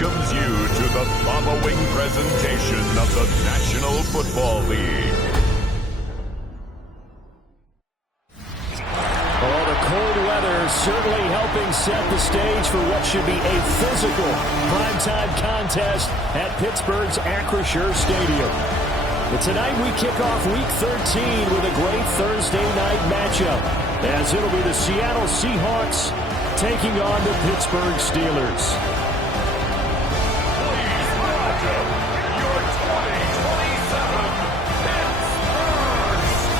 welcomes you to the following presentation of the National Football League. Well, the cold weather certainly helping set the stage for what should be a physical primetime contest at Pittsburgh's Acrisure Stadium. But tonight we kick off Week 13 with a great Thursday night matchup, as it'll be the Seattle Seahawks taking on the Pittsburgh Steelers. Please welcome your 2027 Pittsburgh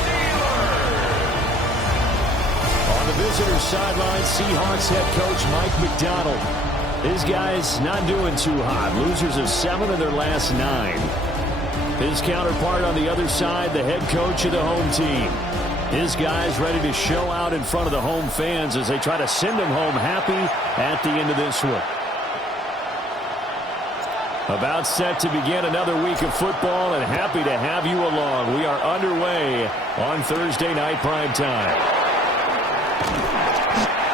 Steelers. On the visitor's sideline, Seahawks head coach Mike McDonald. His guys not doing too hot. Losers of 7 of their last 9. His counterpart on the other side, the head coach of the home team. His guys ready to show out in front of the home fans as they try to send them home happy at the end of this one. About set to begin another week of football, and happy to have you along. We are underway on Thursday night primetime.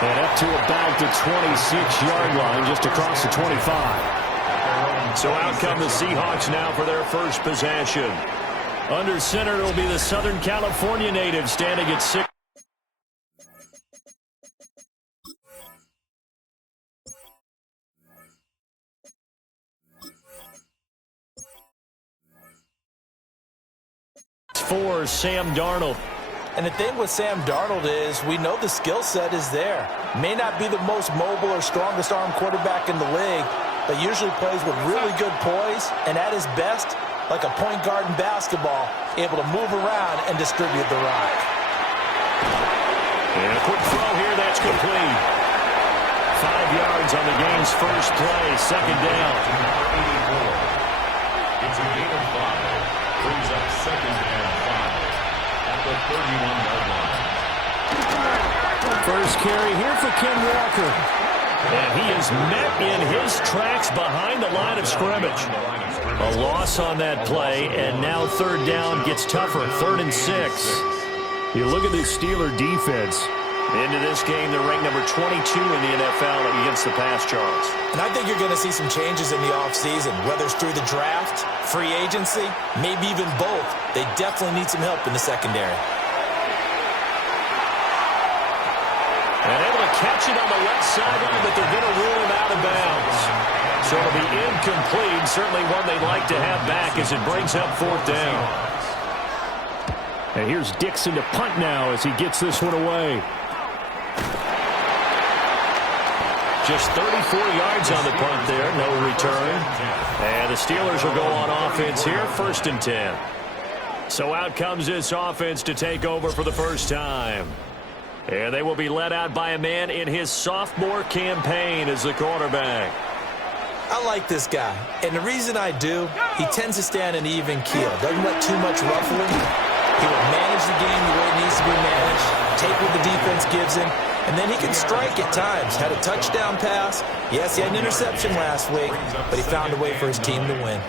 And up to about the 26-yard line, just across the 25. So out come the Seahawks now for their first possession. Under center, it'll be the Southern California native standing at 6. For Sam Darnold. And the thing with Sam Darnold is we know the skill set is there. May not be the most mobile or strongest arm quarterback in the league, but usually plays with really good poise, and at his best, like a point guard in basketball, able to move around and distribute the rock. And a quick throw here, that's complete. 5 yards on the game's first play, second down. It's a gain of 5. Brings up second and 5 at the 31-yard line. First carry here for Ken Walker. And he is met in his tracks behind the line of scrimmage. A loss on that play, and now third down gets tougher, 3rd and 6. You look at this Steeler defense. Into this game, they're ranked number 22 in the NFL against the pass, Charles. And I think you're going to see some changes in the offseason, whether it's through the draft, free agency, maybe even both. They definitely need some help in the secondary. And able to catch it on the left sideline, but they're going to rule him out of bounds. So it'll be incomplete, certainly one they'd like to have back as it brings up 4th down. And here's Dixon to punt now as he gets this one away. Just 34 yards on the punt there, no return. And the Steelers will go on offense here, 1st and 10. So out comes this offense to take over for the first time. And they will be led out by a man in his sophomore campaign as the quarterback. I like this guy, and the reason I do, he tends to stay on an even keel. Doesn't let too much ruffling. He will manage the game the way it needs to be managed, take what the defense gives him, and then he can strike at times. Had a touchdown pass. Yes, he had an interception last week, but he found a way for his team to win.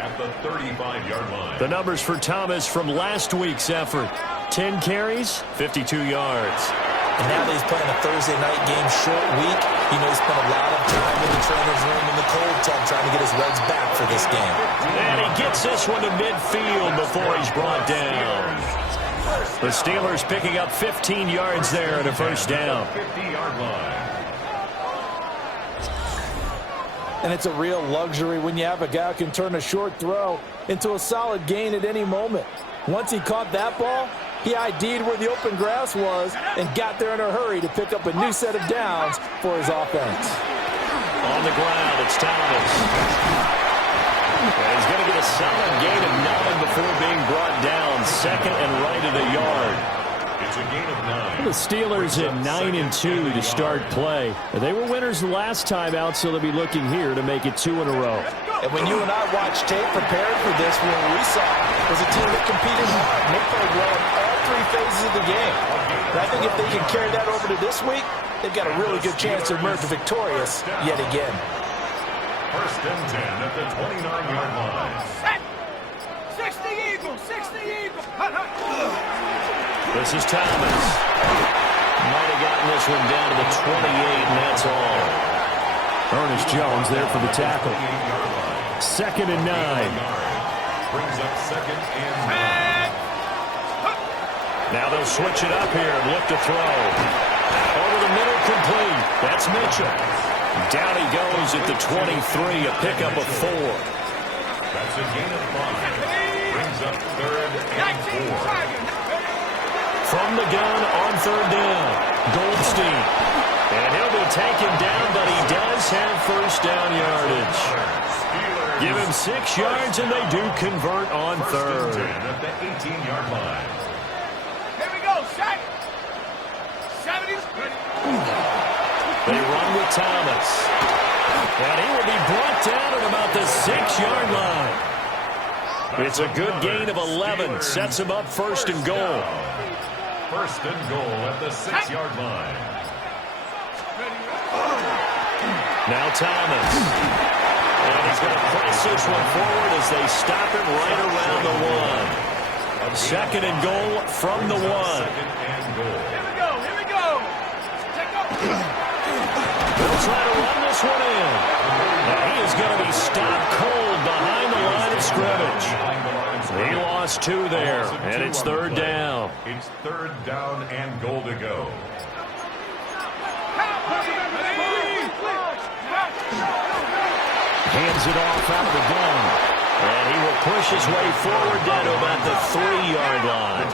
At the 35-yard line. The numbers for Thomas from last week's effort. 10 carries, 52 yards. And now that he's playing a Thursday night game, short week, you know he spent a lot of time in the trainer's room in the cold tub trying to get his legs back for this game. And he gets this one to midfield before he's brought down. The Steelers picking up 15 yards there at a first down. 50-yard line. And it's a real luxury when you have a guy who can turn a short throw into a solid gain at any moment. Once he caught that ball, he ID'd where the open grass was and got there in a hurry to pick up a new set of downs for his offense. On the ground, it's Thomas. And he's going to get a solid gain of 9 before being brought down. 2nd and right at a yard. It's a gain of 9. The Steelers at 9-2 to start play. They were winners the last time out, so they'll be looking here to make it 2 in a row. And when you and I watched tape prepared for this, what we saw was a team that competed hard. And they played well in all 3 phases of the game. And I think if they can carry that over to this week, they've got a really good chance to emerge victorious yet again. 1st and 10 at the 29-yard line. 60 Eagles! 60 Eagles! This is Thomas. Might have gotten this one down to the 28, and that's all. Ernest Jones there for the tackle. 2nd and 9. Brings up 2nd and 9. Now they'll switch it up here and look to throw. Over the middle, complete. That's Mitchell. Down he goes at the 23, a pickup of 4. That's a gain of 5. Brings up 3rd and 4. From the gun on 3rd down, Goldstein. And he'll be taken down, but he does have 1st down yardage. Give him 6 yards, and they do convert on 3rd. At the 18-yard line. Here we go, set. 70's ready. They run with Thomas. And he will be brought down at about the 6-yard line. It's a good gain of 11. Sets him up 1st and goal. 1st and goal at the 6-yard line. Now Thomas. And he's going to press this one forward as they stop him right around the 1. 2nd and goal from the 1. 2nd and goal. Here we go. Check up. They'll try to run this one in. And he is going to be stopped cold behind the line of scrimmage. He lost 2 there, and it's 3rd down. It's 3rd down and goal to go. Hands it off out of the gun. And he will push his way forward down to about the 3-yard line.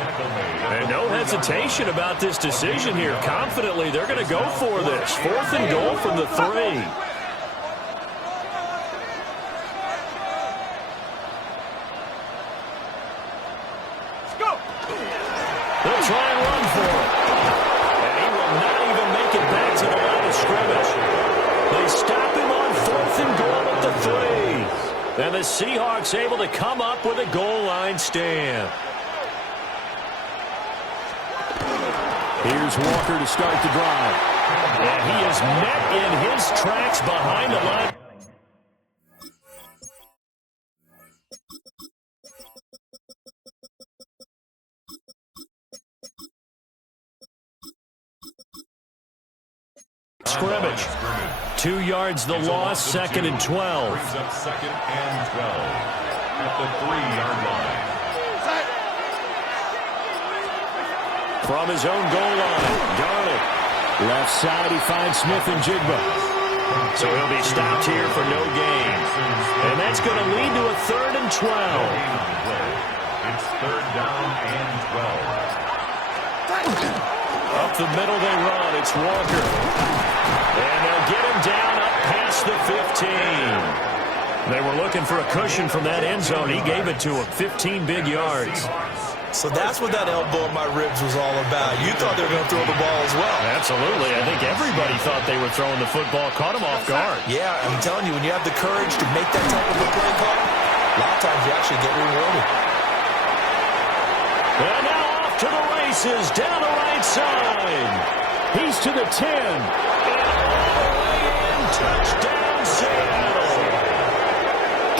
And no hesitation about this decision here. Confidently, they're going to go for this. 4th and goal from the 3. They'll try and run for it. And he will not even make it back to the line of scrimmage. They stop him on 4th and goal at the 3. And the Seahawks able to come up with a goal line stand. Here's Walker to start the drive. And he is met in his tracks behind the line. Scrimmage. 2 yards the loss, 2nd and 12. Brings up 2nd and 12 at the 3-yard line. From his own goal line, Garlic. Left side, he finds Smith and Jigba. So he'll be stopped here for no gain. And that's going to lead to a 3rd and 12. It's 3rd down and 12. Up the middle they run. It's Walker. And they'll get him down up past the 15. They were looking for a cushion from that end zone. He gave it to him. 15 big yards. So that's what that elbow in my ribs was all about. You thought they were going to throw the ball as well. Absolutely. I think everybody thought they were throwing the football. Caught him off guard. Yeah, I'm telling you, when you have the courage to make that type of a play call, a lot of times you actually get rewarded. And now off to the races, down the right side. He's to the 10. And all the way in, touchdown Seattle.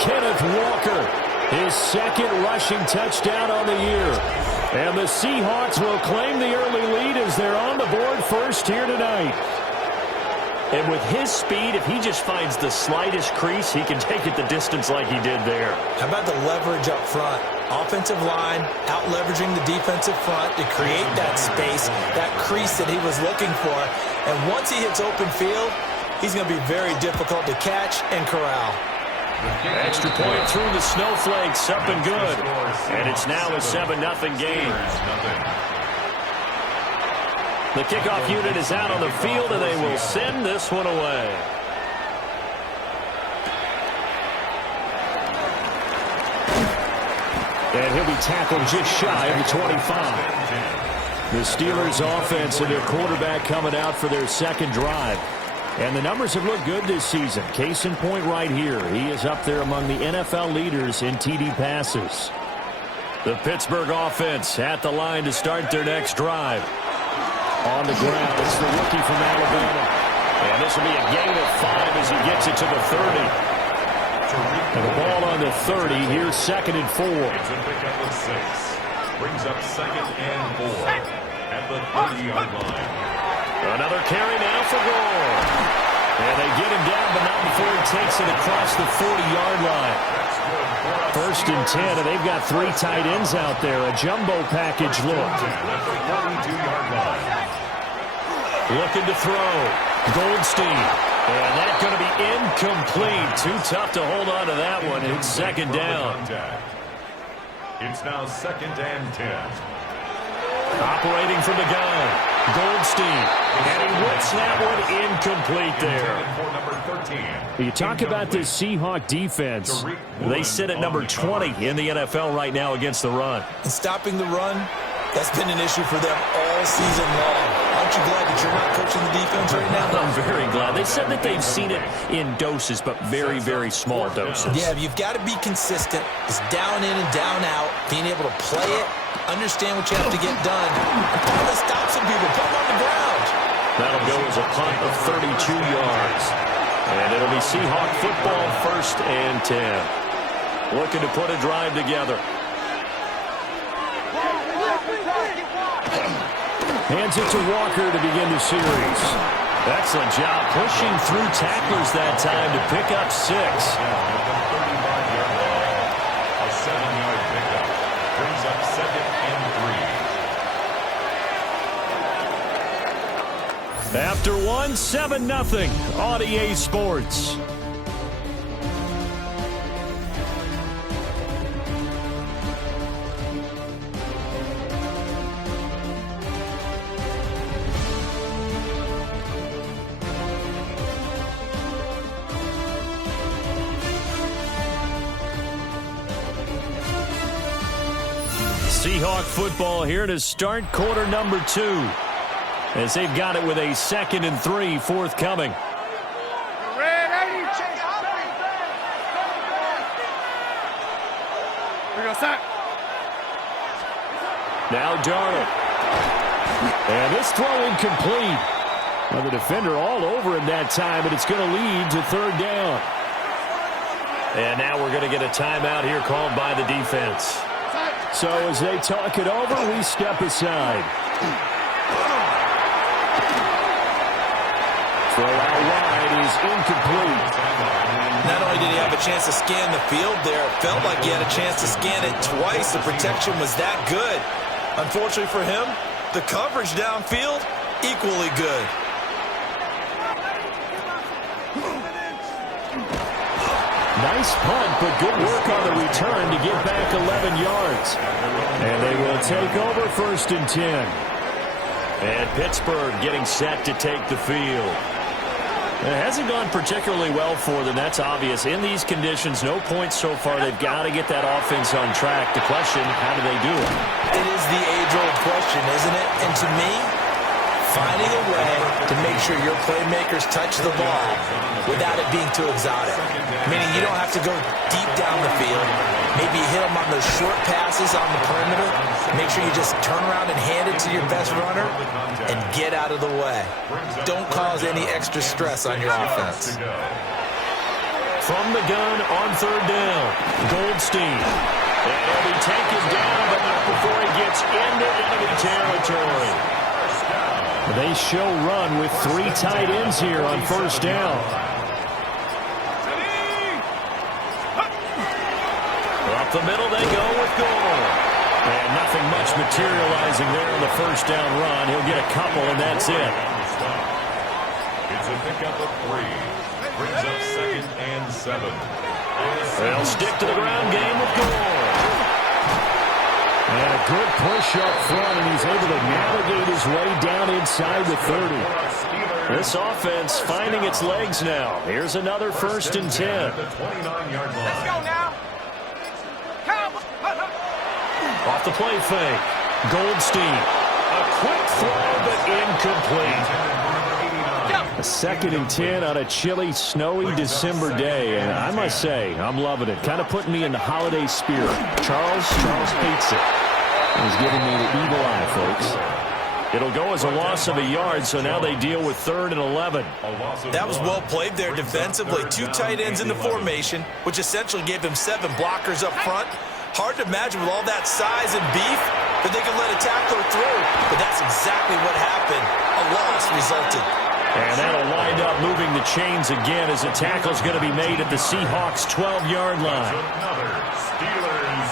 Kenneth Walker, his 2nd rushing touchdown on the year. And the Seahawks will claim the early lead as they're on the board first here tonight. And with his speed, if he just finds the slightest crease, he can take it the distance like he did there. How about the leverage up front? Offensive line out-leveraging the defensive front to create that space, that crease that he was looking for. And once he hits open field, he's going to be very difficult to catch and corral. Extra point through the snowflakes, up and good. And it's now a 7-0 game. The kickoff unit is out on the field, and they will send this one away. And he'll be tackled just shy of the 25. The Steelers offense and their quarterback coming out for their 2nd drive. And the numbers have looked good this season. Case in point right here. He is up there among the NFL leaders in TD passes. The Pittsburgh offense at the line to start their next drive. On the ground, it's the rookie from Alabama. And this will be a gain of 5 as he gets it to the 30. And the ball on the 30. Here's 2nd and 4. It's a pickup of 6. Brings up 2nd and 4 at the 30-yard line. Another carry now for goal. And they get him down, but not before he takes it across the 40-yard line. First and 10, and they've got 3 tight ends out there. A jumbo package look. Looking to throw. Goldstein. And that's going to be incomplete. Too tough to hold on to that one. It's second down. It's now 2nd and 10. Operating from the gun. Goldstein. And he whips that one incomplete there. You talk about this Seahawk defense. They sit at number 20 in the NFL right now against the run. And stopping the run, that's been an issue for them all season long. Aren't you glad that you're not coaching the defense right now? I'm very glad. They said that they've seen it in doses, but very, very small doses. Yeah, you've got to be consistent. It's down in and down out. Being able to play it, understand what you have to get done. And finally stop some people. Put them on the ground. That'll go as a punt of 32 yards. And it'll be Seahawk football 1st and 10. Looking to put a drive together. Hands it to Walker to begin the series. Excellent job pushing through tacklers that time to pick up 6. A 7-yard pickup brings up 2nd and 3. After 1, 7-0 on EA Sports. Seahawk football here to start quarter number 2. As they've got it with a 2nd and 3 forthcoming. Now Darnold. And this throw incomplete. Well, the defender all over him that time, but it's going to lead to 3rd down. And now we're going to get a timeout here called by the defense. So as they talk it over, we step aside. Throw out wide is incomplete. Not only did he have a chance to scan the field there, it felt like he had a chance to scan it twice. The protection was that good. Unfortunately for him, the coverage downfield, equally good. Nice punt, but good work on the return to get back 11 yards. And they will take over 1st and 10. And Pittsburgh getting set to take the field. It hasn't gone particularly well for them, that's obvious. In these conditions, no points so far. They've got to get that offense on track. The question, how do they do it? It is the age-old question, isn't it? And to me, finding a way to make sure your playmakers touch the ball without it being too exotic. Meaning you don't have to go deep down the field. Maybe you hit them on those short passes on the perimeter. Make sure you just turn around and hand it to your best runner and get out of the way. Don't cause any extra stress on your offense. From the gun on 3rd down, Goldstein. And he'll be taken down, but not before he gets into enemy territory. They show run with 3 tight ends here on 1st down. Up the middle they go with Gore. And nothing much materializing there on the 1st down run. He'll get a couple, and that's it. It's a pickup of 3. Brings up 2nd and 7. They'll stick to the ground game with Gore. And a good push up front, and he's able to navigate his way down inside the 30. This offense finding its legs now. Here's another 1st and 10. Let's go now. Off the play fake. Goldstein. A quick throw, but incomplete. A 2nd and 10 on a chilly, snowy December day. And I must say, I'm loving it. Kind of putting me in the holiday spirit. Charles hates it. He's giving me the evil eye, folks. It'll go as a loss of a yard, so now they deal with 3rd and 11. That was well played there defensively. 2 tight ends in the formation, which essentially gave them 7 blockers up front. Hard to imagine with all that size and beef that they could let a tackler through. But that's exactly what happened. A loss resulted. And that'll wind up moving the chains again as a tackle's going to be made at the Seahawks' 12-yard line. Another Steelers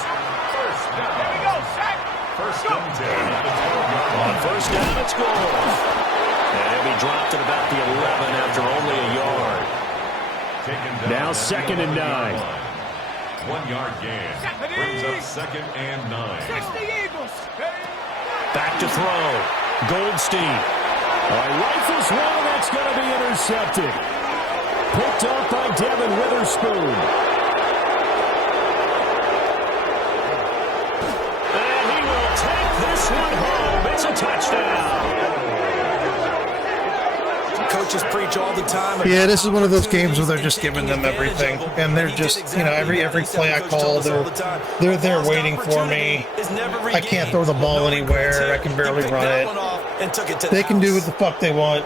first down. Here we go, sack. First and 10 at the 12-yard line. On first down, it's good. And he'll be dropped at about the 11 after only a yard. Now second and 9. 1 yard gain. Brings up second and 9. 60 Eagles. Back to throw. Goldstein. Rifles one, that's going to be intercepted. Picked up by Devin Witherspoon. And he will take this one home. It's a touchdown. Coaches preach all the time. Yeah, this is one of those games where they're just giving them everything, and they're just, you know, every play I call, they're there waiting for me. I can't throw the ball anywhere. I can barely run it. They can do what the fuck they want.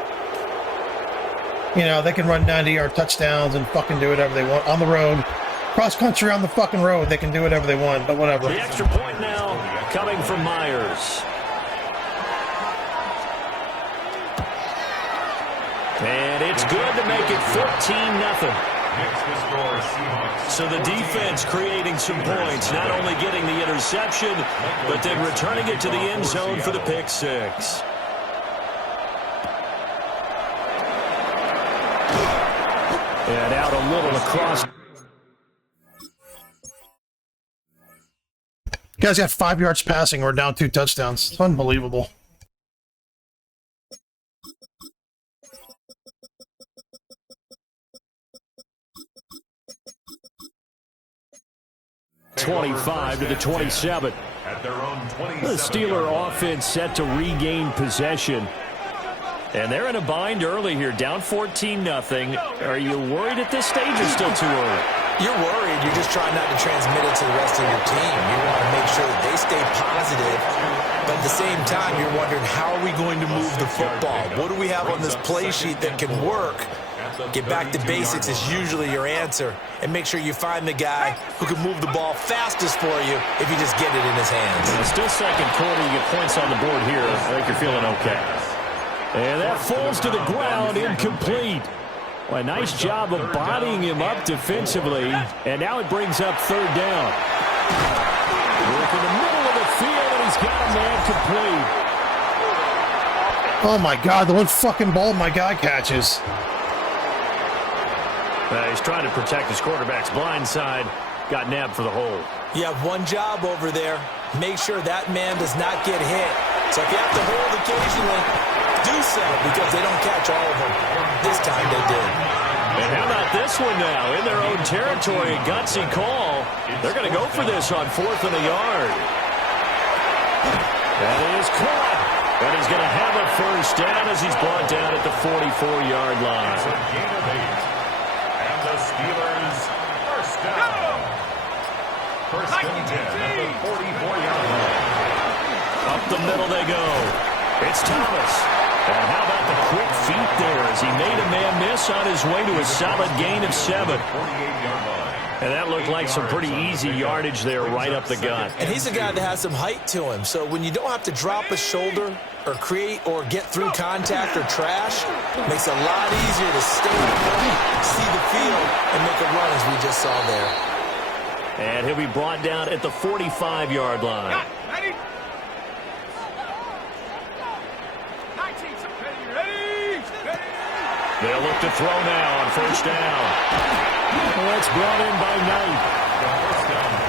You know, they can run 90-yard touchdowns and fucking do whatever they want on the road. Cross country on the fucking road, they can do whatever they want, but whatever. The extra point now coming from Myers. And it's good to make it 14-0. So the defense creating some points, not only getting the interception, but then returning it to the end zone for the pick six. And out a little across. Guys got 5 yards passing. We're down 2 touchdowns. It's unbelievable. (25 to the 27). At their own 27. The Steeler offense set to regain possession. And they're in a bind early here, down 14-0. Are you worried at this stage or still too early? You're worried. You're just trying not to transmit it to the rest of your team. You want to make sure that they stay positive. But at the same time, you're wondering, how are we going to move the football? What do we have on this play sheet that can work? Get back to basics is usually your answer. And make sure you find the guy who can move the ball fastest for you if you just get it in his hands. And still second quarter, you get points on the board here. I think you're feeling okay. And that falls to the ground, incomplete. Well, a nice job of bodying him up defensively. And now it brings up third down. Work in the middle of the field, and he's got a man complete. Oh my God, the one fucking ball my guy catches. He's trying to protect his quarterback's blind side. Got nabbed for the hold. You have one job over there. Make sure that man does not get hit. So if you have to hold occasionally, do so, because they don't catch all of them. This time they did. And how about this one now? In their own territory, a gutsy call. They're going to go for this on 4th and a yard. That is caught. But he's going to have a first down as he's brought down at the 44-yard line. It's a gain of 8. And the Steelers first down. First and 10 at the 44-yard line. Up the middle they go. It's Thomas. And how about the quick feet there as he made a man miss on his way to a solid gain of 7. 48-yard line. And that looked like some pretty easy yardage there right up the gut. And he's a guy that has some height to him. So when you don't have to drop a shoulder or create or get through contact or trash, it makes it a lot easier to stay see the field and make a run as we just saw there. And he'll be brought down at the 45-yard line. Ready? They'll look to throw now on first down. Well, that's brought in by Knight.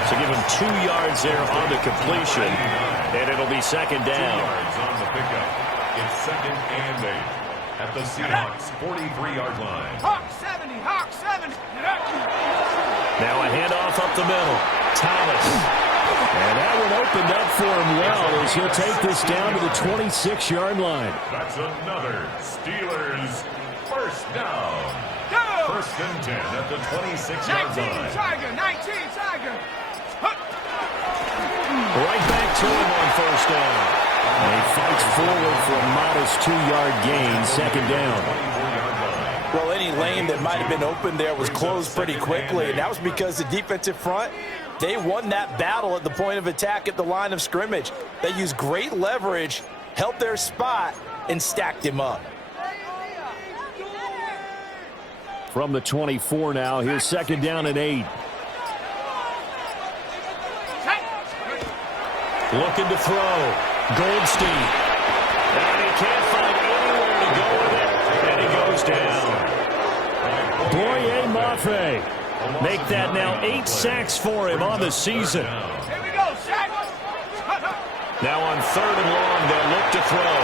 So give him 2 yards there on the completion, and it'll be second down. 2 yards on the pickup. It's second and 8 at the Seahawks 43-yard line. Hawk 70, Hawk 70. Now a handoff up the middle. Thomas. And that one opened up for him well as he'll take this down to the 26-yard line. That's another Steelers first down. Go! First and 10 at the 26-yard 19 line. Tiger, 19 Tiger. Right back to him on first down. And he fights forward for a modest 2-yard gain, second down. 24-yard line. Well, any lane that might have been open there was closed pretty quickly, and that was because the defensive front, they won that battle at the point of attack at the line of scrimmage. They used great leverage, held their spot, and stacked him up. from the 24 now. Here's second down and 8. Looking to throw. Goldstein. And he can't find anywhere to go with it. And he goes down. Boye Mafe. Make that now 8 sacks for him on the season. Here we go, Shaq. Now on 3rd and long, they'll look to throw.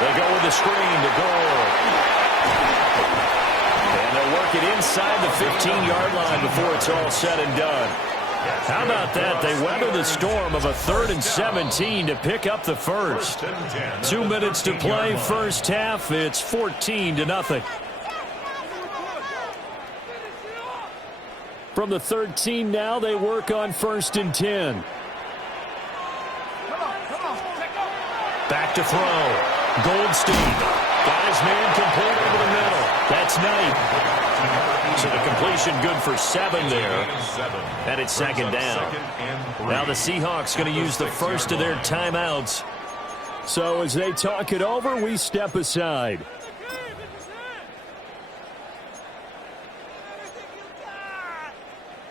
They go with the screen to goal. And they'll work it inside the 15-yard line before it's all said and done. How about that? They weather the storm of a 3rd and 17 to pick up the first. 2 minutes to play, first half. It's 14-0. From the 13 now, they work on 1st and 10. Back to throw. Goldstein. Got his man complete over the middle. That's Knight. So the completion good for 7 there. And it's second down. Now the Seahawks going to use the first of their timeouts. So as they talk it over, we step aside.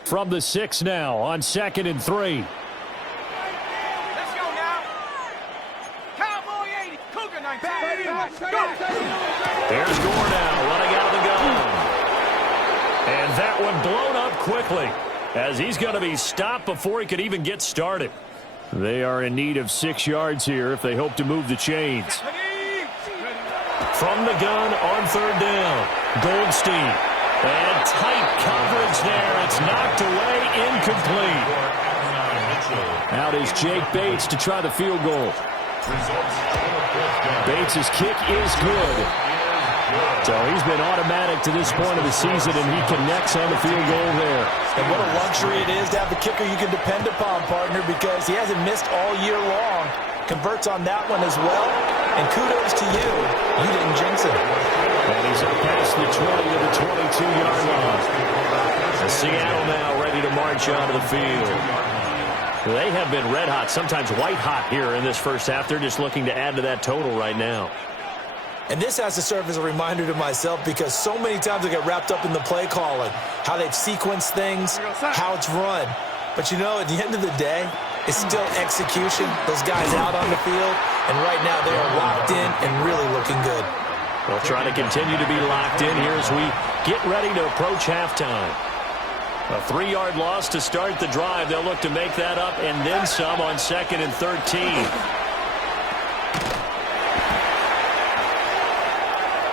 From the 6 now on 2nd and 3. Let's go now. Cowboy 80, Cougar 19. Go. There's Gore now running out of the gun. And that one blown up quickly as he's going to be stopped before he could even get started. They are in need of 6 yards here if they hope to move the chains. From the gun on 3rd down. Goldstein. And tight coverage there. It's knocked away, incomplete. Out is Jake Bates to try the field goal. Bates' kick is good. So he's been automatic to this point of the season, and he connects on the field goal there. And what a luxury it is to have a kicker you can depend upon, partner, because he hasn't missed all year long. Converts on that one as well. And kudos to you. You didn't jinx it. And he's up past the 20 to the 22-yard line. And Seattle now ready to march onto the field. They have been red hot, sometimes white hot here in this first half. They're just looking to add to that total right now. And this has to serve as a reminder to myself because so many times I get wrapped up in the play calling, how they've sequenced things, how it's run. But, you know, at the end of the day, it's still execution. Those guys out on the field, and right now they are locked in and really looking good. They'll try to continue to be locked in here as we get ready to approach halftime. A 3-yard loss to start the drive. They'll look to make that up and then some on 2nd and 13.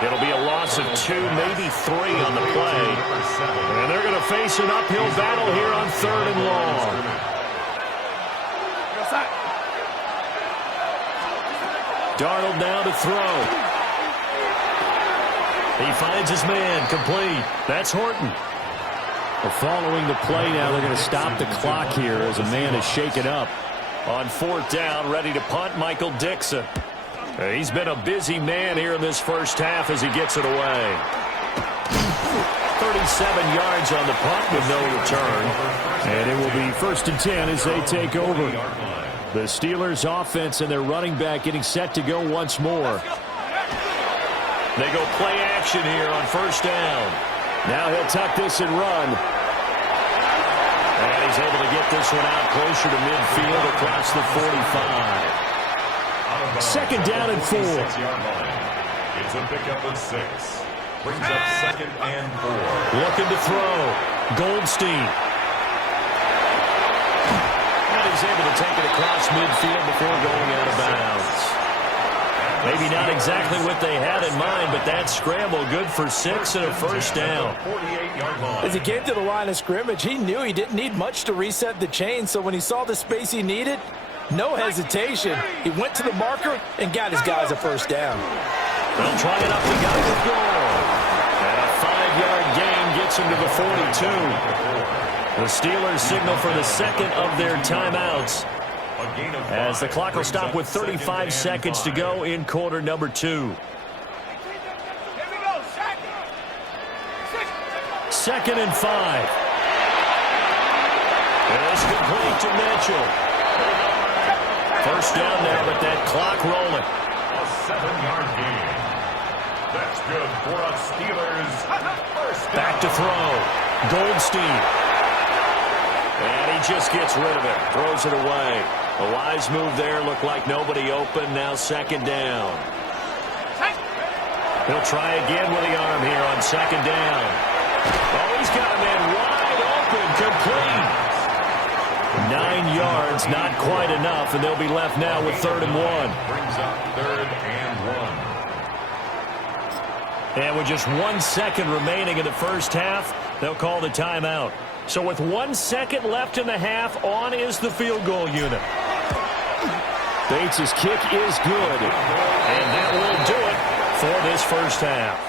It'll be a loss of 2, maybe 3 on the play. And they're going to face an uphill battle here on 3rd and long. Darnold now to throw. He finds his man complete. That's Horton. Well, following the play now, they're going to stop the clock here as a man is shaken up. On 4th down, ready to punt, Michael Dixon. He's been a busy man here in this first half as he gets it away. 37 yards on the punt with no return. And it will be 1st and 10 as they take over. The Steelers offense and their running back getting set to go once more. They go play action here on 1st down. Now he'll tuck this and run. And he's able to get this one out closer to midfield across the 45. 2nd down and 4. It's a pickup of 6. Brings up 2nd and 4. Looking to throw. Goldstein. And he's able to take it across midfield before going out of bounds. Maybe not exactly what they had in mind, but that scramble good for 6 and a 1st down. As he came to the line of scrimmage, he knew he didn't need much to reset the chain, so when he saw the space he needed, no hesitation. He went to the marker and got his guys a 1st down. They'll try it up the gut of the goal. And a 5-yard gain gets him to the 42. The Steelers signal for the 2nd of their timeouts, as the clock will stop with 35 seconds to go in quarter number 2. 2nd and 5. It's complete to Mitchell. 1st down there, but that clock rolling. A 7-yard gain. That's good for a Steelers first down. Back to throw. Goldstein. And he just gets rid of it. Throws it away. A wise move there. Looked like nobody open. Now second down. He'll try again with the arm here on second down. Oh, he's got a man wide open. Complete. 9 yards, not quite enough, and they'll be left now with 3rd and 1. Brings up 3rd and 1. And with just 1 second remaining in the first half, they'll call the timeout. So with 1 second left in the half, on is the field goal unit. Bates' kick is good, and that will do it for this first half.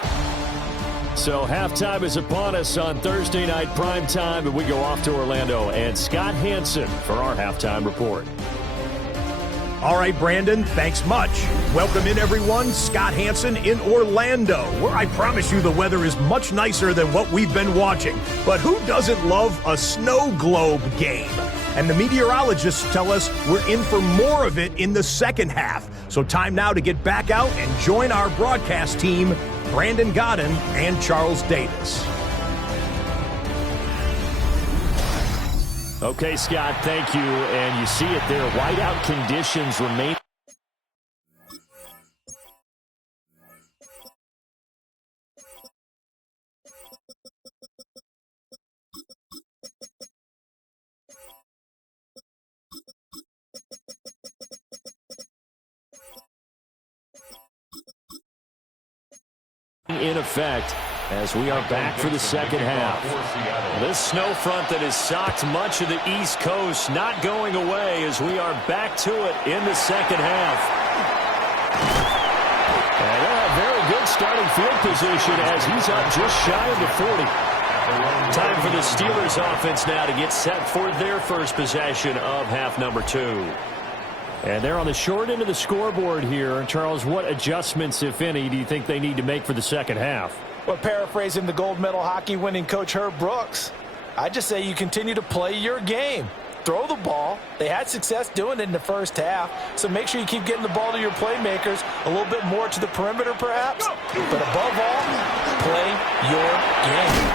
So halftime is upon us on Thursday night primetime, and we go off to Orlando. And Scott Hansen for our halftime report. All right, Brandon, thanks much. Welcome in, everyone. Scott Hansen in Orlando, where I promise you the weather is much nicer than what we've been watching. But who doesn't love a snow globe game? And the meteorologists tell us we're in for more of it in the second half. So time now to get back out and join our broadcast team, Brandon Godden and Charles Davis. Okay, Scott, thank you. And you see it there. Whiteout conditions remain. In effect as we are back for the second half. This snow front that has socked much of the East Coast not going away as we are back to it in the second half. And they'll have very good starting field position as he's up just shy of the 40. Time for the Steelers offense now to get set for their first possession of half number 2. And they're on the short end of the scoreboard here. Charles, what adjustments, if any, do you think they need to make for the second half? Well, paraphrasing the gold medal hockey winning coach Herb Brooks, I just say you continue to play your game. Throw the ball. They had success doing it in the first half, so make sure you keep getting the ball to your playmakers, a little bit more to the perimeter perhaps, but above all, play your game.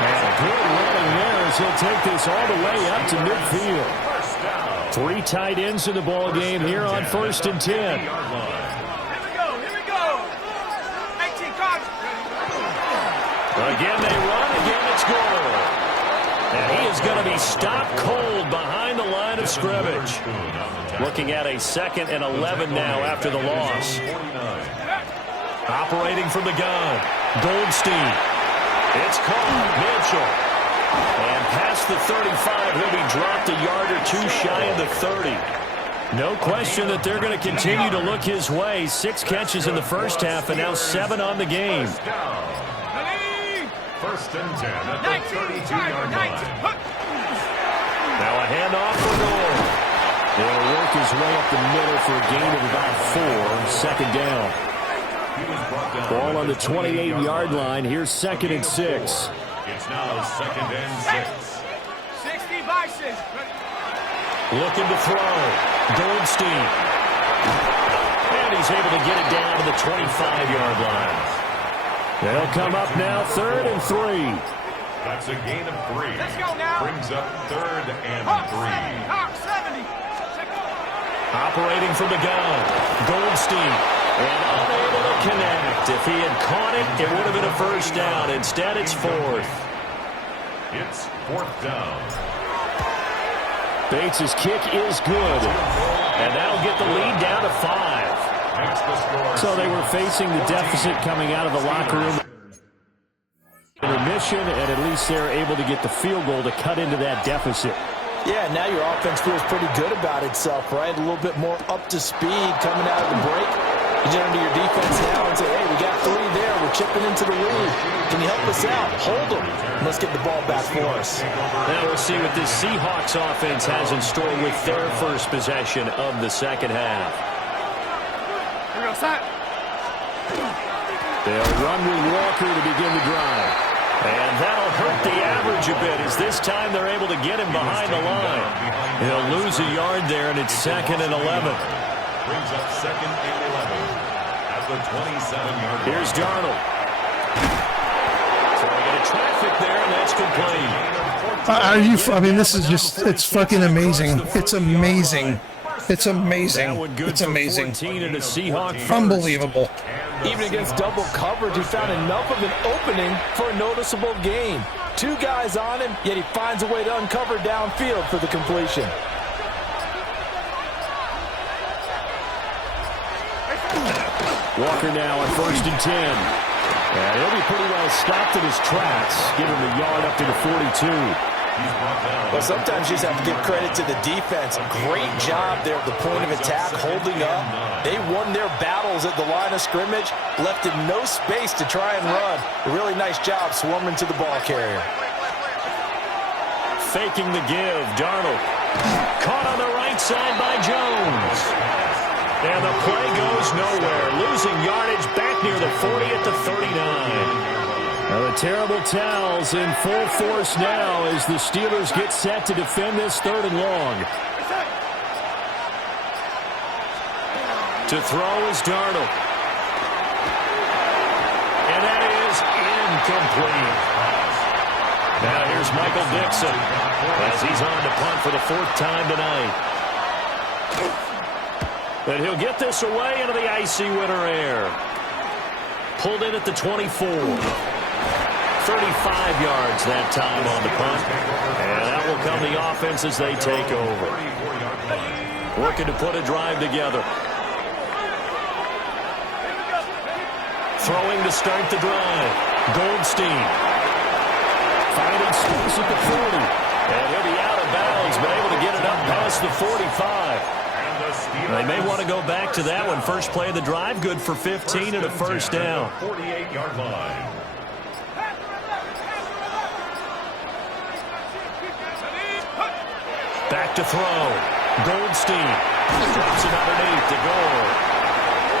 And good running there as he'll take this all the way up to midfield. 3 tight ends in the ball game here on 1st and 10. Here we go. 18 cards. Again they run, again it's goal. And he is going to be stopped cold behind the line of scrimmage. Looking at a 2nd and 11 now after the loss. Operating from the gun, Goldstein. It's caught, Mitchell. And past the 35, he'll be dropped a yard or 2 shy of the 30. No question that they're going to continue to look his way. 6 catches in the first half and now 7 on the game. 1st and 10 at the 32-yard line. Now a handoff for goal. He'll work his way up the middle for a gain of about 4. 2nd down. Ball on the 28-yard line. Here's 2nd and 6. It's now 2nd and 6. 60 vices. Looking to throw. Goldstein. And he's able to get it down to the 25-yard line. They'll come up now 3rd and 3. That's a gain of 3. Let's go now. Brings up 3rd and 3. Hawk 70. Operating from the gun. Goldstein. And unable to connect. If he had caught it, it would have been a first down. Instead, it's 4th. It's 4th down. Bates' kick is good. And that'll get the lead down to 5. Makes the score. So they were facing the deficit coming out of the locker room. Intermission, and at least they're able to get the field goal to cut into that deficit. Yeah, now your offense feels pretty good about itself, right? A little bit more up to speed coming out of the break. You turn to your defense now and say, hey, we got 3 there. We're chipping into the lead. Can you help us out? Hold them. Let's get the ball back for us. Now we'll see what this Seahawks offense has in store with their first possession of the second half. Here we go, Sam. They'll run with Walker to begin the drive. And that'll hurt the average a bit as this time they're able to get him behind the line. He'll lose a yard there, and it's 2nd and 11. Brings up 2nd and 11 at the 27-yard line. Here's Darnold. Throwing into traffic there, and that's complete. I mean, this is just, it's fucking amazing. It's amazing. It's amazing. It's amazing. Unbelievable. Even against double coverage, he found enough of an opening for a noticeable gain. 2 guys on him, yet he finds a way to uncover downfield for the completion. Walker now on 1st and 10. And he'll be pretty well stopped in his tracks. Give him a yard up to the 42. Well, sometimes you just have to give credit to the defense. Great job there at the point of attack, holding up. They won their battles at the line of scrimmage, left him no space to try and run. A really nice job swarming to the ball carrier. Faking the give, Darnold. Caught on the right side by Jones. And the play goes nowhere. Losing yardage back near the 40 at the 39. Now the terrible towels in full force now as the Steelers get set to defend this 3rd and long. To throw is Darnold. And that is incomplete. Now here's Michael Dixon as he's on to punt for the 4th time tonight. And he'll get this away into the icy winter air. Pulled in at the 24. 35 yards that time on the punt. And that will come the offense as they take over. Working to put a drive together. Throwing to start the drive. Goldstein. Finding space at the 40. And he'll be out of bounds, but able to get it up past the 45. They may want to go back to that one. First play of the drive, good for 15 and a 1st down. 48-yard line. Back to throw. Goldstein drops it underneath to goal.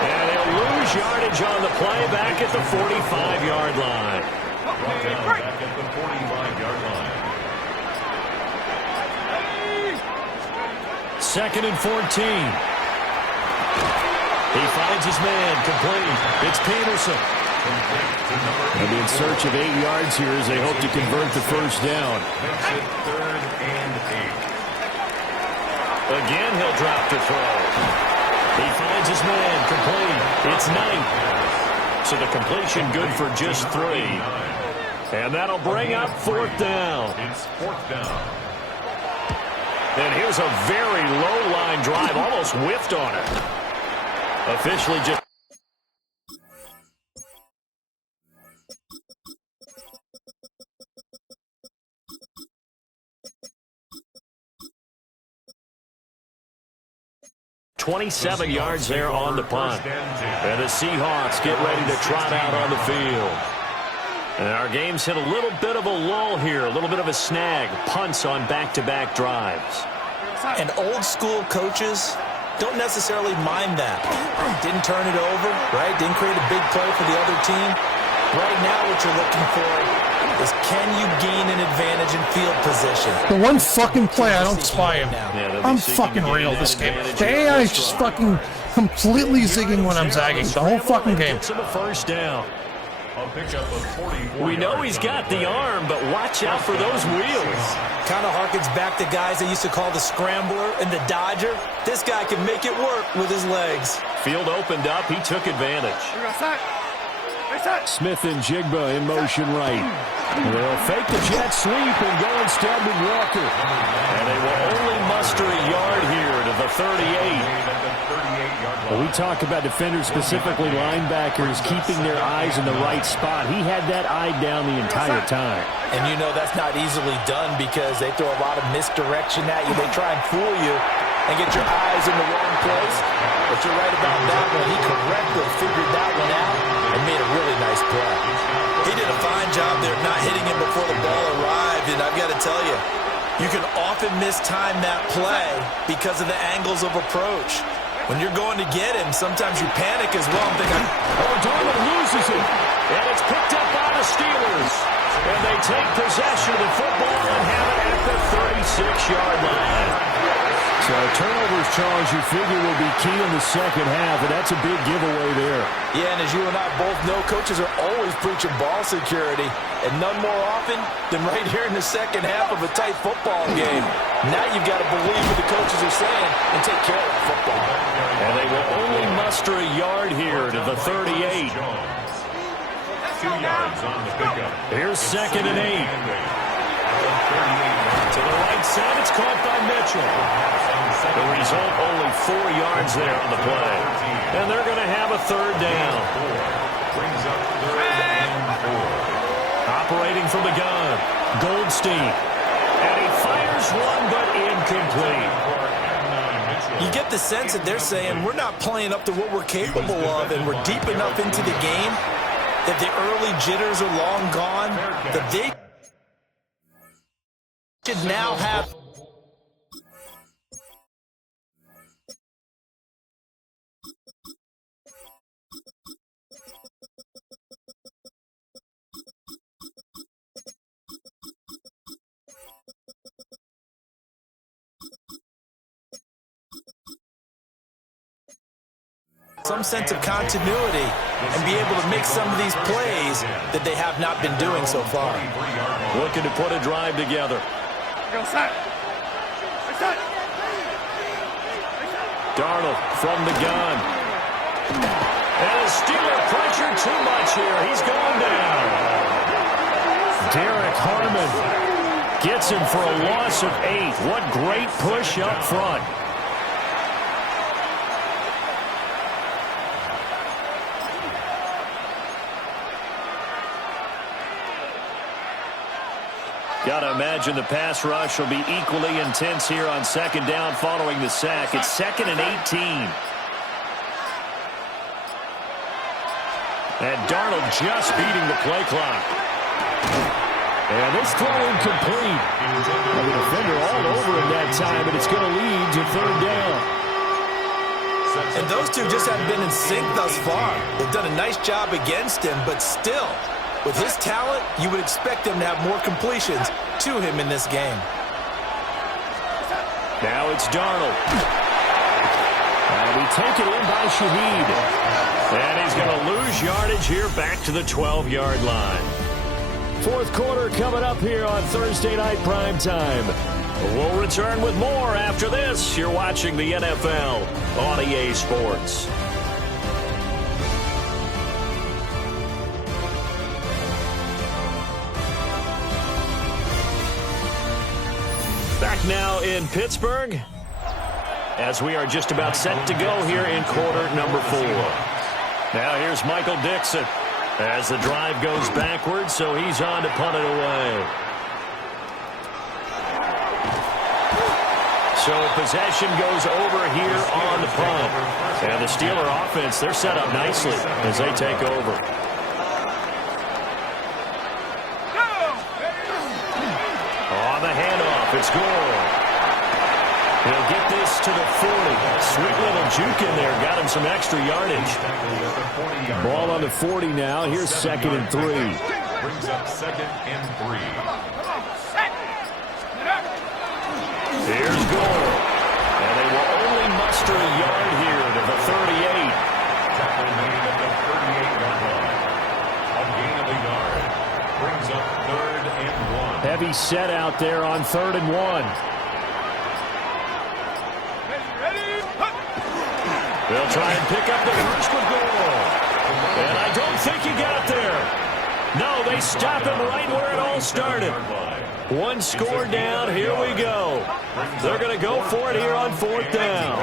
And he'll lose yardage on the play back at the 45-yard line. Brought down back at the 45-yard line. 2nd and 14. He finds his man, complete. It's Peterson. They'll be in search of 8 yards here as they hope to convert the 1st down. Makes it 3rd and 8. Again, he'll drop to throw. He finds his man, complete. It's Knight. So the completion good for just 3. And that'll bring up 4th down. It's 4th down. And here's a very low-line drive, almost whiffed on it. Officially just... ...27 yards there on the punt. And the Seahawks get ready to trot out on the field. And our game's hit a little bit of a lull here, a little bit of a snag. Punts on back-to-back drives. And old-school coaches don't necessarily mind that. Didn't turn it over, right? Didn't create a big play for the other team. Right now what you're looking for is can you gain an advantage in field position? The one fucking play I don't spy him. Yeah, I'm fucking real this game. The AI is just fucking completely zigging when I'm zagging. The whole fucking game. Gets him a 1st down. We know he's got the arm, but watch out for those wheels. Kind of harkens back to guys they used to call the scrambler and the dodger. This guy can make it work with his legs. Field opened up. He took advantage. Smith and Jigba in motion right. They'll fake the jet sweep and go instead with Walker. And they will only muster a yard here to the 38. Well, we talk about defenders, specifically linebackers, keeping their eyes in the right spot. He had that eye down the entire time. And you know that's not easily done because they throw a lot of misdirection at you. They try and fool you and get your eyes in the wrong place. But you're right about that one. He correctly figured that one out and made a really nice play. He did a fine job there of not hitting him before the ball arrived. And I've got to tell you, you can often mistime that play because of the angles of approach. When you're going to get him, sometimes you panic as well. I'm thinking, Darnold loses it. And it's picked up by the Steelers. And they take possession of the football and have it at the 36-yard line. So So turnovers, Charles, you figure will be key in the second half, and that's a big giveaway there. Yeah, and as you and I both know, coaches are always preaching ball security, and none more often than right here in the second half of a tight football game. Now you've got to believe what the coaches are saying and take care of the football. And they will only muster a yard here to the 38. 2 yards on the pickup. Here's 2nd and 8. To the right side, it's caught by Mitchell. The result, only 4 yards there on the play. And they're going to have a 3rd down. Brings up 3rd and 4. Operating from the gun, Goldstein. And he fires one, but incomplete. You get the sense that they're saying we're not playing up to what we're capable of, and we're deep enough into the game that the early jitters are long gone, that they should now have some sense of continuity and be able to make some of these plays that they have not been doing so far. Looking to put a drive together. Darnold from the gun. And a Steeler pressure too much here. He's going down. Derek Harmon gets him for a loss of 8. What great push up front. Got to imagine the pass rush will be equally intense here on 2nd down following the sack. It's 2nd and 18. And Darnold just beating the play clock. And this throw incomplete. And the defender all over him that time, and it's going to lead to 3rd down. And those two just haven't been in sync thus far. They've done a nice job against him, but still, with his talent, you would expect him to have more completions to him in this game. Now it's Darnold. And we take it in by Shaheed. And he's going to lose yardage here back to the 12-yard line. 4th quarter coming up here on Thursday Night Primetime. We'll return with more after this. You're watching the NFL on EA Sports. Back now in Pittsburgh, as we are just about set to go here in quarter number 4. Now here's Michael Dixon as the drive goes backwards, so he's on to punt it away. So possession goes over here on the punt. And the Steeler offense, they're set up nicely as they take over. On the handoff, it's Gore. He'll get this to the 40. Sweet little juke in there. Got him some extra yardage. Ball on the 40 now. Here's 2nd and 3. Brings up 2nd and 3. Here's Gore. And they will only muster a yard here to the 38. Tackle made at the 38-yard line. A gain of a yard. Brings up 3rd and 1. Heavy set out there on 3rd and 1. They'll try and pick up the first with Gore. And I don't think he got there. No, they stop him right where it all started. One score down. Here we go. They're going to go for it here on 4th down.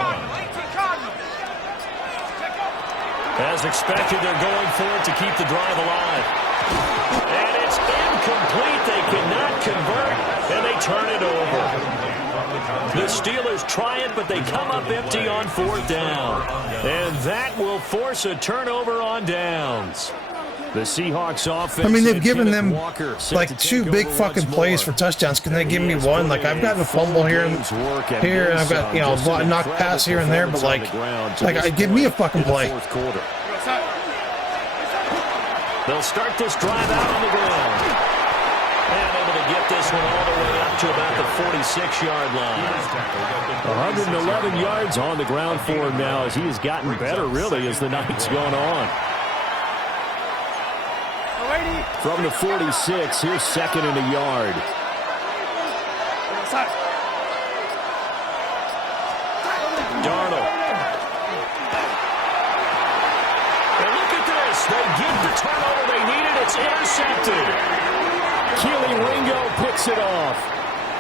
As expected, they're going for it to keep the drive alive. And it's incomplete. They cannot convert, and they turn it over. The Steelers try it, but they come up empty on 4th down. And that will force a turnover on downs. The Seahawks offense. I mean, they've given them like 2 big fucking plays for touchdowns. Can they give me one? Like, I've got a fumble here, and I've got, you know, a knock pass here and there, but like give me a fucking play. They'll start this drive out on the ground. And able to get this one all the way up to about the 46-yard line. 111 yards on the ground for him now as he has gotten better, really, as the night's gone on. From the 46, here's second and a yard. Darnold. And look at this. They get the turnover they needed. It's intercepted. Keely Ringo picks it off.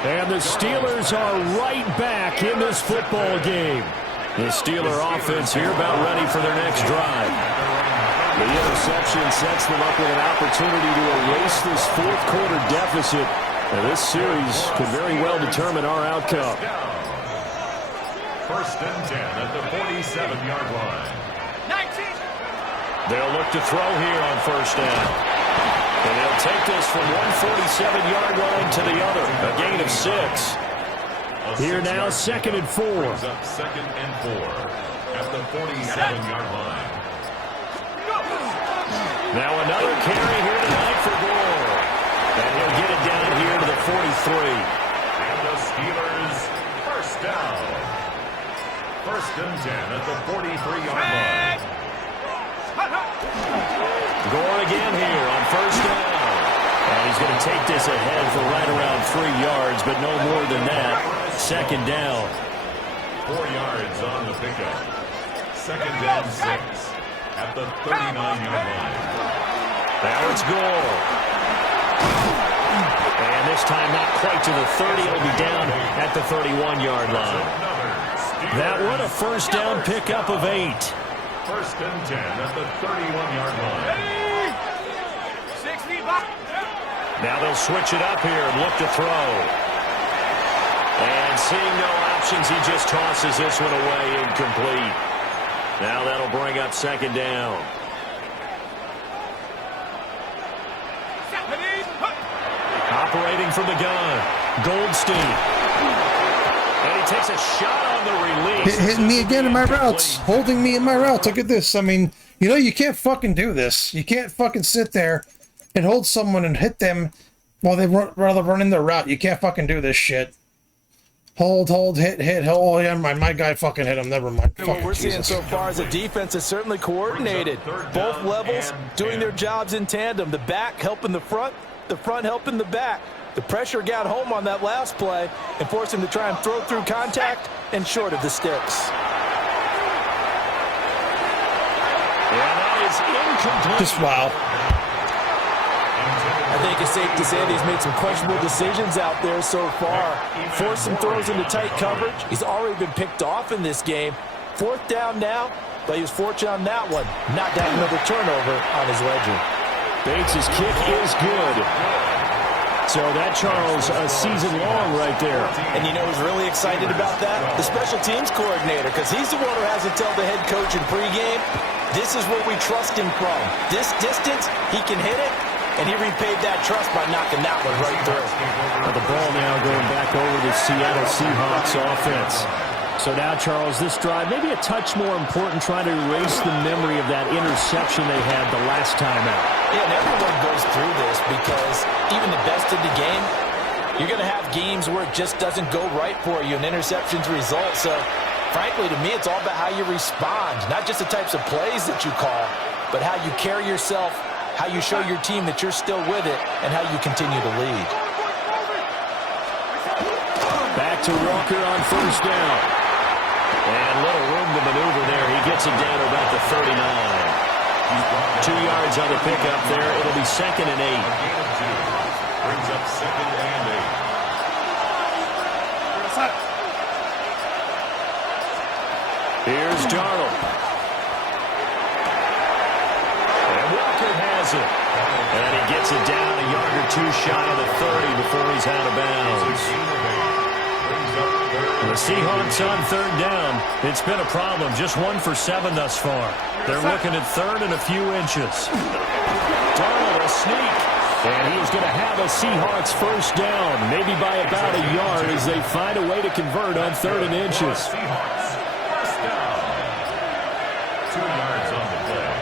And the Steelers are right back in this football game. The Steeler offense here about ready for their next drive. The interception sets them up with an opportunity to erase this fourth quarter deficit. And this series could very well determine our outcome. First and 10 at the 47-yard line. 19. They'll look to throw here on first down. And they'll take this from one 47-yard line to the other. A gain of 6. Here now, second and 4. Brings up second and 4 at the 47-yard line. Now another carry here tonight for Gore. And he'll get it down here to the 43. And the Steelers first down. First and 10 at the 43-yard line. Gore again here on first down. And he's going to take this ahead for right around 3 yards, but no more than that. Second down. 4 yards on the pickup. Second and 6 at the 39-yard line. Now it's Gore. And this time not quite to the 30. It'll be down at the 31-yard line. That one a first down pickup of 8. First and 10 at the 31-yard line. 60. Now they'll switch it up here and look to throw. And seeing no options, he just tosses this one away incomplete. Now that'll bring up second down. Operating from the gun, Goldstein. And he takes a shot on the release. Hitting me again in my routes. Holding me in my routes. Look at this. I mean, you know, you can't fucking do this. You can't fucking sit there and hold someone and hit them while they rather run in their route. You can't fucking do this shit. Hold, hit. Oh, yeah, my guy fucking hit him. Never mind. What we're seeing so far is the defense is certainly coordinated. Both levels doing their jobs in tandem. The back helping the front helping the back. The pressure got home on that last play and forced him to try and throw through contact and short of the sticks. And that is incomplete. Just wow. I think it's safe to say that he's made some questionable decisions out there so far. Forced some throws into tight coverage. He's already been picked off in this game. Fourth down now, but he was fortunate on that one. Not to have another turnover on his ledger. Bates' kick is good. So that, Charles, a season long right there. And you know who's really excited about that? The special teams coordinator, because he's the one who has to tell the head coach in pregame, this is where we trust him from. This distance, he can hit it, and he repaid that trust by knocking that one right through. Well, the ball now going back over the Seattle Seahawks offense. So now, Charles, this drive maybe a touch more important, trying to erase the memory of that interception they had the last time out. Yeah, and everyone goes through this because even the best of the game, you're going to have games where it just doesn't go right for you, and interceptions result. So, frankly, to me, it's all about how you respond, not just the types of plays that you call, but how you carry yourself, how you show your team that you're still with it, and how you continue to lead. Back to Walker on first down. And little room to maneuver there. He gets it down to about the 39. 2 yards on the pickup there. It'll be second and 8. Brings up second and 8. Here's Darnold. And Walker has it. And he gets it down a yard or two shy of the 30 before he's out of bounds. The Seahawks on third down. It's been a problem. Just 1 for 7 thus far. They're looking at third and a few inches. Darnold a sneak. And he's going to have a Seahawks first down, maybe by about a yard as they find a way to convert on third and inches. Seahawks first down. 2 yards on the play.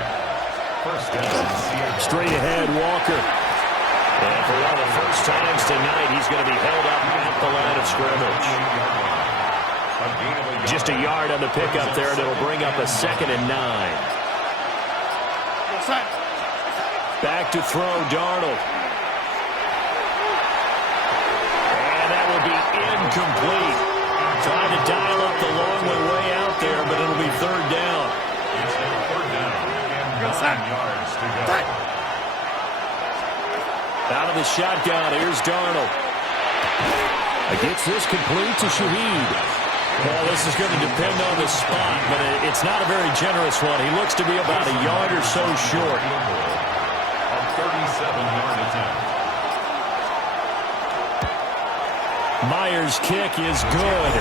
First down. Straight ahead, Walker. And for one of the first times tonight he's going to be held up at the line of scrimmage. Just a yard on the pickup there, and it'll bring up a 2nd and 9. Back to throw, Darnold. And that will be incomplete. Trying to dial up the long way out there, but it'll be 3rd down. It's now 3rd down and 9 yards to go. Out of the shotgun, here's Darnold. Gets this complete to Shaheed. Well, this is going to depend on the spot, but it's not a very generous one. He looks to be about a yard or so short. A 37-yard attempt. Myers' kick is good.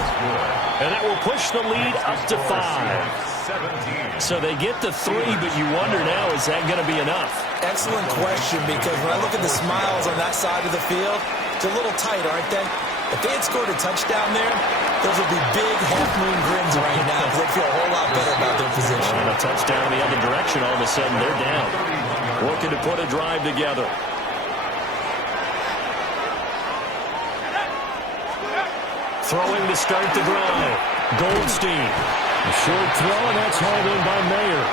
And that will push the lead up to 5. So they get the 3, but you wonder now, is that going to be enough? Excellent question, because when I look at the smiles on that side of the field, it's a little tight, aren't they? If they had scored a touchdown there, those would be big half-moon grins right now because they'd feel a whole lot better about their position. And a touchdown the other direction, all of a sudden they're down. Looking to put a drive together. Throwing to start the drive. Goldstein. A short throw, and that's hauled in by Mayer.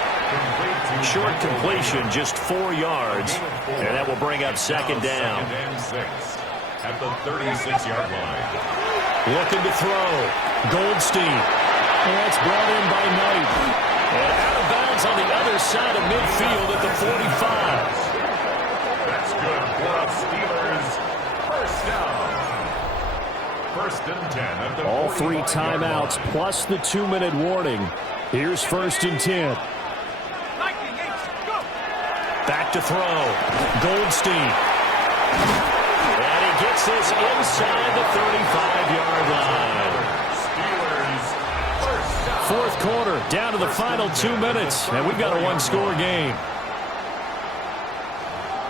Short completion, just 4 yards. And that will bring up 2nd down. 2nd and 6 at the 36-yard line. Looking to throw. Goldstein. And that's brought in by Knight. And out of bounds on the other side of midfield at the 45. That's good for the Steelers. 1st down. 1st and 10 at the All 3 timeouts line. plus the 2-minute warning. Here's 1st and 10. Back to throw. Goldstein. And he gets this inside the 35-yard line. Steelers 1st down. 4th quarter, down to the final 2 minutes, and we've got a 1-score game.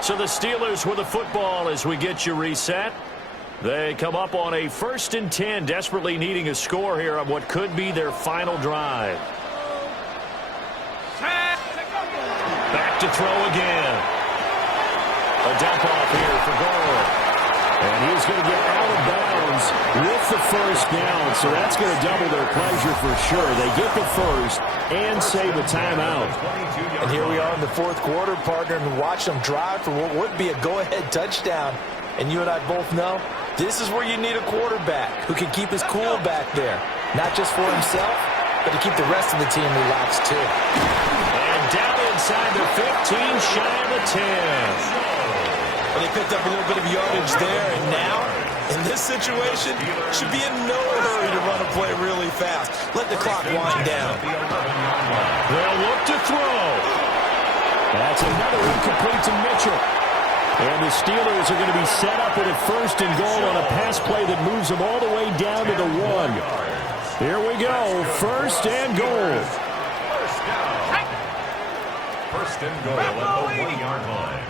So the Steelers with the football as we get you reset. They come up on a 1st and 10, desperately needing a score here on what could be their final drive. Back to throw again. A dump off here for Gore. And he's going to get out of bounds with the 1st down, so that's going to double their pleasure for sure. They get the 1st and save a timeout. And here we are in the 4th quarter, partner, and watch them drive for what would be a go-ahead touchdown. And you and I both know this is where you need a quarterback who can keep his cool back there. Not just for himself, but to keep the rest of the team relaxed too. And down inside the 15, shy of the 10. Well, they picked up a little bit of yardage there, and now, in this situation, should be in no hurry to run a play really fast. Let the clock wind down. They'll look to throw. That's another incomplete to Mitchell. And the Steelers are going to be set up with a 1st and goal on a pass play that moves them all the way down to the 1. Here we go, 1st and goal. 1st down. 1st and goal at the 1-yard line.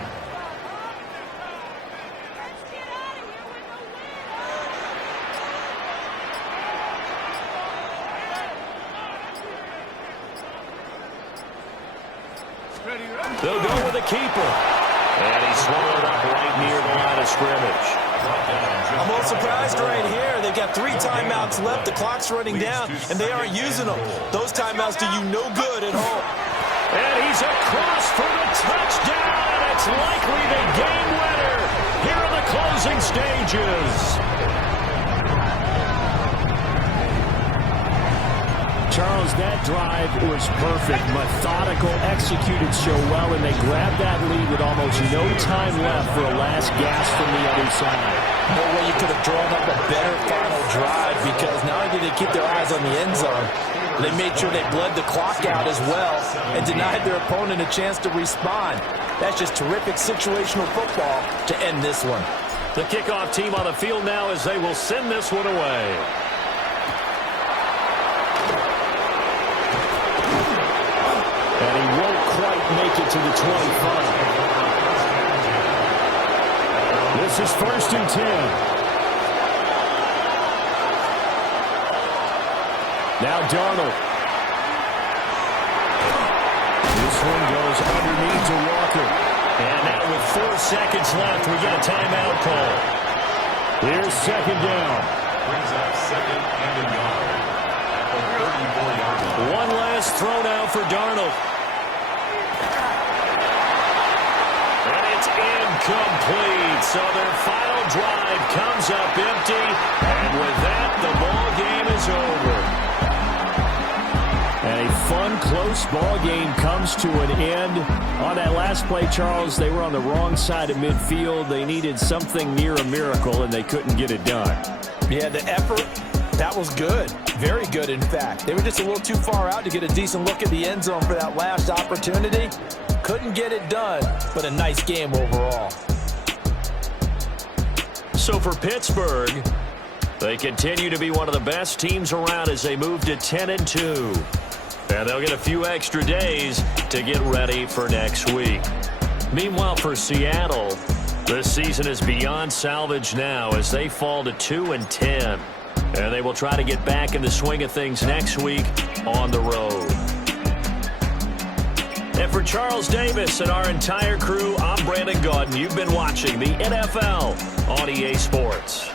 They'll go with the keeper. And he swallowed up right near the line of scrimmage. I'm a little surprised right here. They've got 3 timeouts left. The clock's running down, and they aren't using them. Those timeouts do you no good at home. And he's across for the touchdown. And it's likely the game winner here in the closing stages. Charles, that drive was perfect, methodical, executed so well, and they grabbed that lead with almost no time left for a last gasp from the other side. No way you could have drawn up a better final drive, because not only did they keep their eyes on the end zone, they made sure they bled the clock out as well and denied their opponent a chance to respond. That's just terrific situational football to end this one. The kickoff team on the field now as they will send this one away. And he won't quite make it to the 25. This is 1st and 10. Now Darnold. This one goes underneath to Walker. And now with 4 seconds left, we get a timeout call. Here's second down. Brings up second and a yard. At the 34-yard line. One last throw now for Darnold. And it's incomplete. So their final drive comes up empty. And with that, the ball game is over. And a fun, close ball game comes to an end. On that last play, Charles, they were on the wrong side of midfield. They needed something near a miracle, and they couldn't get it done. Yeah, the effort, that was good. Very good, in fact. They were just a little too far out to get a decent look at the end zone for that last opportunity. Couldn't get it done, but a nice game overall. So for Pittsburgh, they continue to be one of the best teams around as they move to 10-2. And they'll get a few extra days to get ready for next week. Meanwhile, for Seattle, this season is beyond salvage now as they fall to 2-10. And they will try to get back in the swing of things next week on the road. And for Charles Davis and our entire crew, I'm Brandon Gaudin. You've been watching the NFL on EA Sports.